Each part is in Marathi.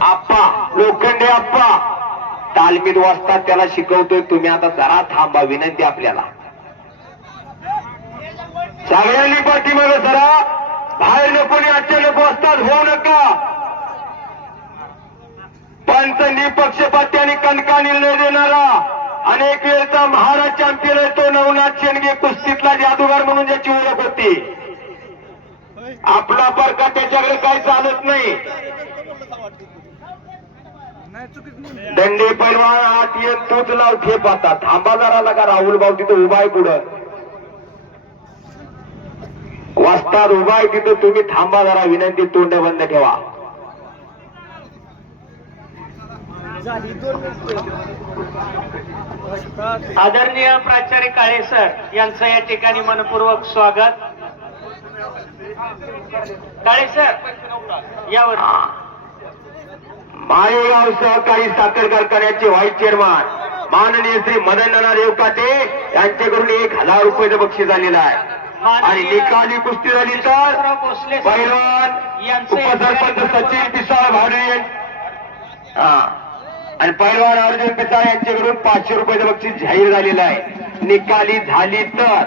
आप्पा लोखंडे आप्पा तालमीत वाजतात त्याला शिकवतोय तुम्ही आता जरा थांबा विनंती आपल्याला सगळ्यांनी पाठीमागे जरा बाहेर नको अचानक वाजतात होऊ नका पंच निपक्षपाती आणि कणका निर्णय देणारा अनेक वेळचा महाराज चॅम्पियन आहे तो नवनाथ शेंडगे कुस्तीतला जादूगार म्हणून ज्याची ओळख होती आपला परका त्याच्याकडे काही चालत नाही दंडे पैलवान आत येत तूच लाव ठेप आता थांबा जरा लागा राहुल भाऊ तिथं उभा आहे पुढं वाजतात उभा आहे तिथं तुम्ही थांबा जरा विनंती तोंड बंद ठेवा आदरणीय प्राचार्य काळे सर यांचं या ठिकाणी मनपूर्वक स्वागत काळे सर यावर माळेगाव सहकारी साखर कारखान्याचे व्हाईस चेअरमन माननीय श्री मदन नाना रेवकाटे यांच्याकडून 1000 रुपयाचं बक्षीस आलेलं आहे आणि निकाली कुस्ती झाली तर पैलवान उपसरपंच सचिन पिसाळ भाडे आणि पैलवान अर्जुन पिसाळ यांच्याकडून 500 रुपयाचं बक्षीस जाहीर झालेलं आहे निकाली झाली तर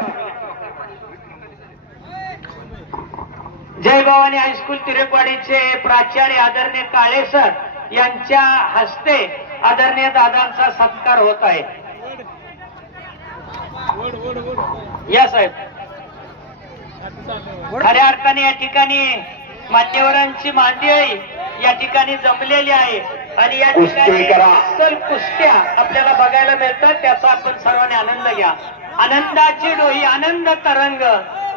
जय भवानी हायस्कूल तिरेपाडीचे प्राचार्य आदरणीय काळे सर यांच्या हस्ते आदरणीय दादांचा सत्कार होत आहे या साहेब खऱ्या अर्थाने या ठिकाणी मान्यवरांची मांदियाळी या ठिकाणी जमलेली आहे आणि या ठिकाणी अस्सल कुस्त्या आपल्याला बघायला मिळतात त्याचा आपण सर्वांनी आनंद घ्या आनंदाची डोही आनंद तरंग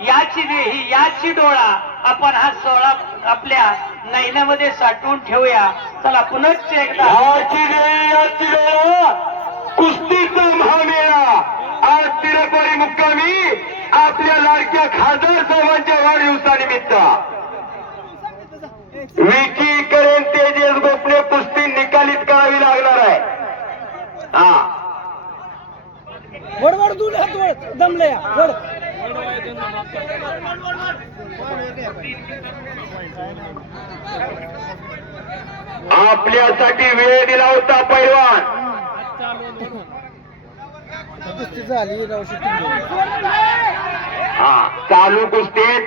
याची देही याची डोळा आपण हा सोहळा आपल्या नयनामध्ये साठवून ठेवूया चला पुनश्च एकदा याची डोळा कुस्तीचा महामेळा आज तिरकोडी मुक्कामी आपल्या लाडक्या खासदार साहेबांच्या वाढदिवसानिमित्त विकी करेन तेजस गोपने कुस्ती निकालीत करावी लागणार आहे वड दूर दमले वड आपल्यासाठी वेळ दिला होता पैलवान झाली चालू कुस्तीत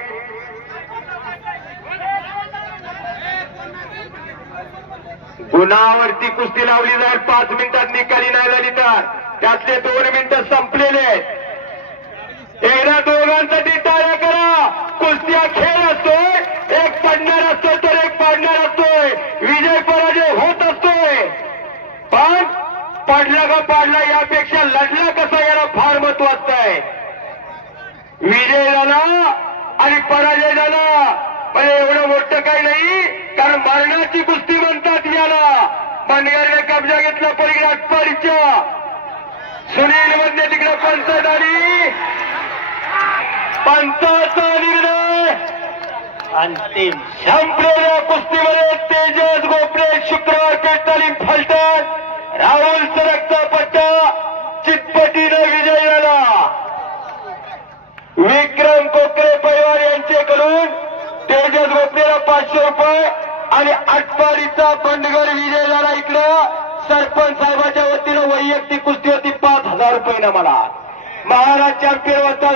गुणावरती कुस्ती लावली जाईल 5 मिनिटात निकाली नाही झाली तर त्यातले 2 मिनिटं संपलेले आहेत एकदा दोघांसाठी टाळ्या करा कुस्त्या खेळ असतोय एक पडणार असतोय तर एक पाडणार असतोय विजय पराजय होत असतोय पण पडला का पाडला यापेक्षा लढला कसा याला फार महत्वाचं आहे विजय झाला आणि पराजय झाला पण एवढं मोठं काही नाही कारण मरणाची कुस्ती म्हणतात याला बनगारने कब्जा घेतला पलीकडे आटपाडीच्या सुनील मध्ये तिकडे पंचायत आली पंचाचा निर्णय अंतिम संपलेल्या कुस्तीमध्ये तेजस गोपरे शुक्रवार पेठ तालीम फलटण राहुल सरकचा पट्टा चितपटीने विजय झाला विक्रम कोकरे परिवार यांच्याकडून तेजस गोपरेला 500 रुपये आणि आटपाडीचा बंडगर विजय झाला इकडं सरपंच साहेबाच्या वतीनं वैयक्तिक कुस्ती होती 5000 रुपये ना मला महाराज चॅम्पियन होता